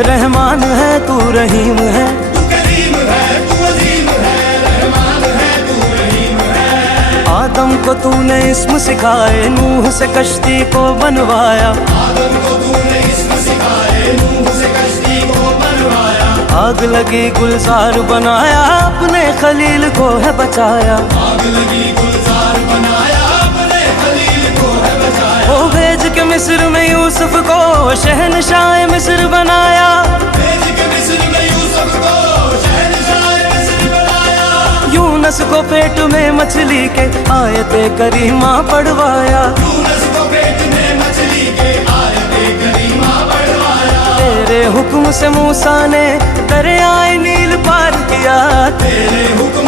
रहमान है तू रहीम है। तू करीम है, तू अजीम है, रहमान है, तू रहीम है। आदम को तूने इस्म सिखाए, नूह से कश्ती को बनवाया। आदम को तूने इस्म सिखाए, नूह से कश्ती को बनवाया। आग लगी गुलजार बनाया, अपने खलील को है बचाया। आग लगी गुलजार बनाया, अपने खलील को है बचाया। ओ भेज के मिस्र में यूसुफ को शहनशाह मिस्र बनाया। भेज के मिस्र में यूसुफ को शहंशाह मिस्र बनाया। यूनस को पेट में मछली के आयते करीमा पढ़वाया। यूनुस को पेट में मछली के आयते करीमा पढ़वाया। तेरे हुक्म से मूसा ने दरियाए नील पार किया। तेरे हुक्म